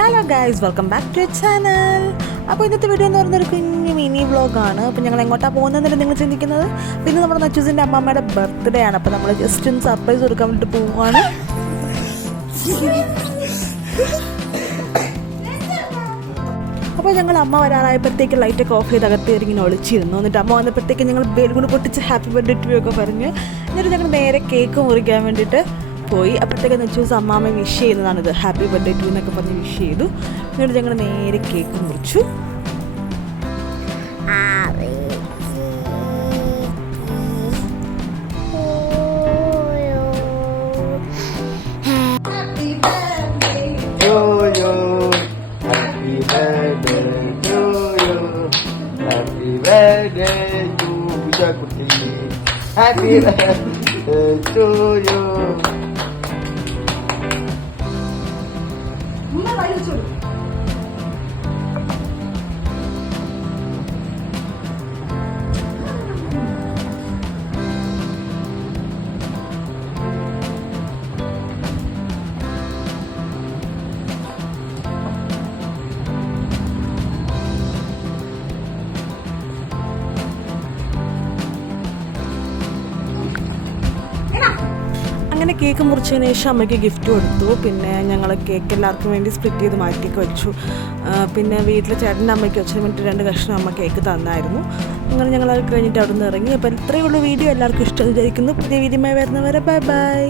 Hello guys, welcome back to channel. അപ്പോൾ ഇന്നത്തെ video എന്ന് പറയുന്നൊരു കുഞ്ഞു മിനി വ്ളോഗാണ്. അപ്പോൾ ഞങ്ങൾ എങ്ങോട്ടാണ് പോകുന്നതെന്നല്ലേ നിങ്ങൾ ചിന്തിക്കുന്നത്? പിന്നെ നമ്മുടെ നച്ചൂസിൻ്റെ അമ്മമ്മയുടെ ബർത്ത്ഡേ ആണ്. അപ്പോൾ നമ്മൾ ജസ്റ്റ് ഒന്ന് സർപ്രൈസ് കൊടുക്കാൻ വേണ്ടിയിട്ട് പോവുകയാണ്. അപ്പോൾ ഞങ്ങൾ അമ്മ വരാറായപ്പോഴത്തേക്ക് ലൈറ്റൊക്കെ ഓഫ് ചെയ്ത് അകത്ത് ഇങ്ങനെ ഒളിച്ചിരുന്നു. എന്നിട്ട് അമ്മ വന്നപ്പോഴത്തേക്ക് ഞങ്ങൾ ബലൂൺ പൊട്ടിച്ച് ഹാപ്പി ബർത്ത്ഡേ ടു ഒക്കെ പറഞ്ഞ് എന്നിട്ട് ഞങ്ങൾ നേരെ കേക്ക് മുറിക്കാൻ വേണ്ടിയിട്ട് പോയി. അപ്പോഴത്തേക്ക് നച്ചൂസ് അമ്മാമ്മ വിഷ് ചെയ്യുന്നതാണിത്, ഹാപ്പി ബർത്ത്ഡേ ടു എന്നൊക്കെ പറഞ്ഞ് വിഷ് ചെയ്തു. എന്നിട്ട് ഞങ്ങൾ നേരെ കേക്ക് മുറിച്ചു. Happy birthday to you. അങ്ങനെ കേക്ക് മുറിച്ചതിന് ശേഷം അമ്മയ്ക്ക് ഗിഫ്റ്റ് കൊടുത്തു. പിന്നെ ഞങ്ങൾ കേക്ക് എല്ലാവർക്കും വേണ്ടി സ്പ്ലിറ്റ് ചെയ്ത് മാറ്റിയൊക്കെ വെച്ചു. പിന്നെ വീട്ടിൽ ചേട്ടൻ്റെ അമ്മയ്ക്ക് വെച്ചതിന് വേണ്ടി 2 കഷ്ണം അമ്മ കേക്ക് തന്നായിരുന്നു. അങ്ങനെ ഞങ്ങൾ അത് കഴിഞ്ഞിട്ട് അവിടെ നിന്ന് ഇറങ്ങി. അപ്പോൾ ഇത്രയേ ഉള്ളൂ വീഡിയോ. എല്ലാവർക്കും ഇഷ്ടം വിചാരിക്കുന്നു. പുതിയ വീഡിയോയുമായി വരുന്നവരെ ബൈ ബൈ.